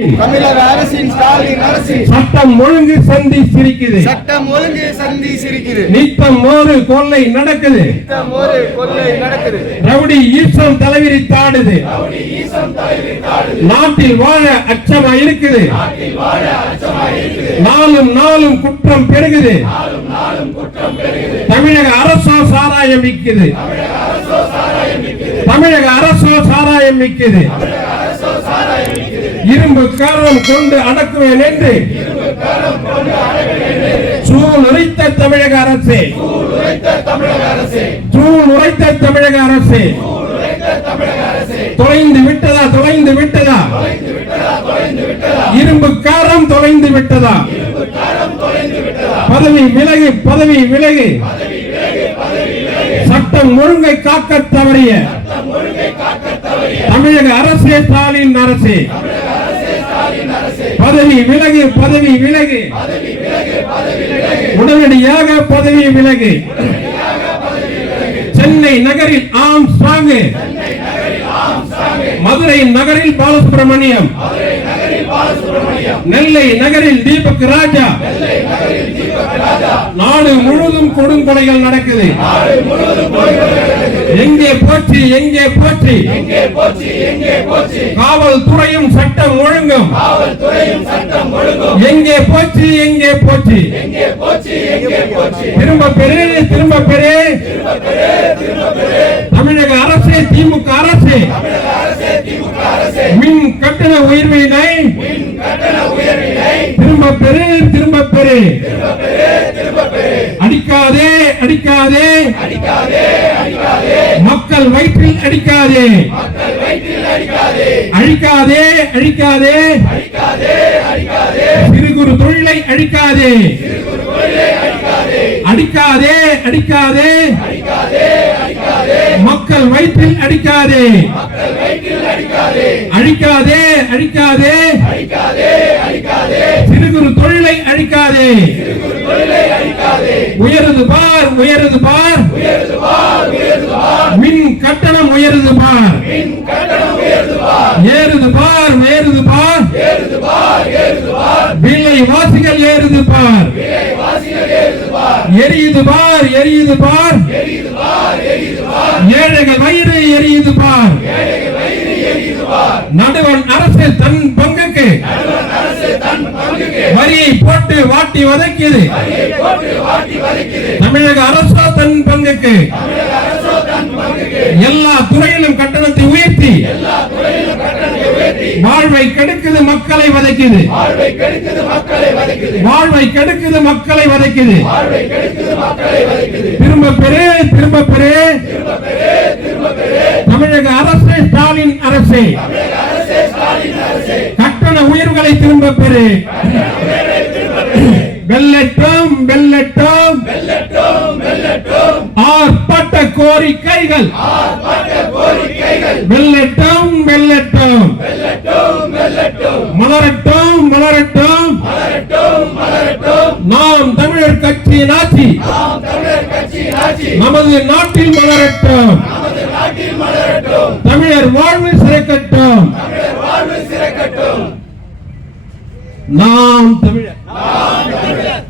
தமிழக அரசின் ஸ்டாலின் அரசின் சட்டம் ஒழுங்கு சந்தி சிரிக்குது. சட்டம் ஒழுங்கு சந்தி சிரிக்குது. நித்தம் மோது கொள்ளை நடக்குது. நித்தம் ஒரு கொள்ளை நடக்குது. ரவுடி ஈசம் தலைவிரி தாடுது. நாட்டில் வாழ அச்சமா இருக்குது. நாளும் நாளும் குற்றம் பெருகுது. தமிழக அரசோ சாராயம் விக்குது தமிழக அரசோ சாராயம் விக்குது இரும்பு காரணம் கொண்டு அடக்குவேன் என்று சூழ் உரைத்த தமிழக அரசே. சூழ் உரைத்த தமிழக அரசே. தொலைந்து விட்டதா தொலைந்து விட்டதா? இரும்பு காரம் தொலைந்து விட்டதா? பதவி விலகு பதவி விலகு. சட்டம் ஒழுங்கை காக்க தவறிய தமிழக அரசே ஸ்டாலின் அரசே. பதவி விலகு பதவி விலகு. உடனடியாக பதவி விலகு. சென்னை நகரில் ஆம் சாங்கு. மதுரை நகரில் பாலசுப்ரமணியம். நெல்லை நகரில் தீபக் ராஜா. நாடு முழுவதும் கொடுங்கொலைகள் நடக்குது. எங்கே போச்சு எங்கே போச்சு காவல்துறையும் சட்டம் ஒழுங்கும். எங்கே போச்சு எங்கே போச்சு திரும்ப பெரு திரும்ப பெரு தமிழக அரசே திமுக அரசே. மின் கட்டண உயர்வினை திரும்ப பெரு திரும்ப பெரு அடிக்காதே அடிக்காதே. மக்கள் வயிற்றில் அடிக்காதே. அழிக்காதே அழிக்காதே. சிறு குறு தொழிலை அழிக்காதே. அடிக்காதே அடிக்காதே. மக்கள் வயிற்றில் அடிக்காதே. அழிக்காதே அழிக்காதே. சிறு குறு தொழிலை அழிக்காதே. உயருது பார் உயருது பார். மின் கட்டணம் உயருது பார். ஏறுது பார் ஏறுது பார். விலை வாசிகள் ஏறுது பார். எரியுது பார் எரியுது பார். ஏழைகள் வயிறு எரியுது பார். நடுவன் அரசு தன் வரியை போட்டு வாட்டி வதக்கியது தமிழக அரசோ தன் பங்குக்கு. எல்லா துறையிலும் கட்டணத்தை உயர்த்தி. வாழ்வை கெடுக்குது மக்களை வதைக்குது. வாழ்வை கெடுக்குது மக்களை வதைக்குது. திரும்ப பெரு திரும்ப பெரு தமிழக அரசு ஸ்டாலின் அரசு. கட்டண உயர்வுகளை திரும்ப பெறு வெள்ளட்டும் வெள்ளட்டும் ஆர்ப்பாட்ட கோரிக்கைகள். வெள்ளட்டும் வெள்ளட்டும் மலரட்டும் மலரட்டும். நாம் தமிழர் கட்சியின் ஆட்சி நமது நாட்டில் மலரட்டும். தமிழர் வாழ்வு சிறக்கட்டும். நாம் தமிழர். Yeah.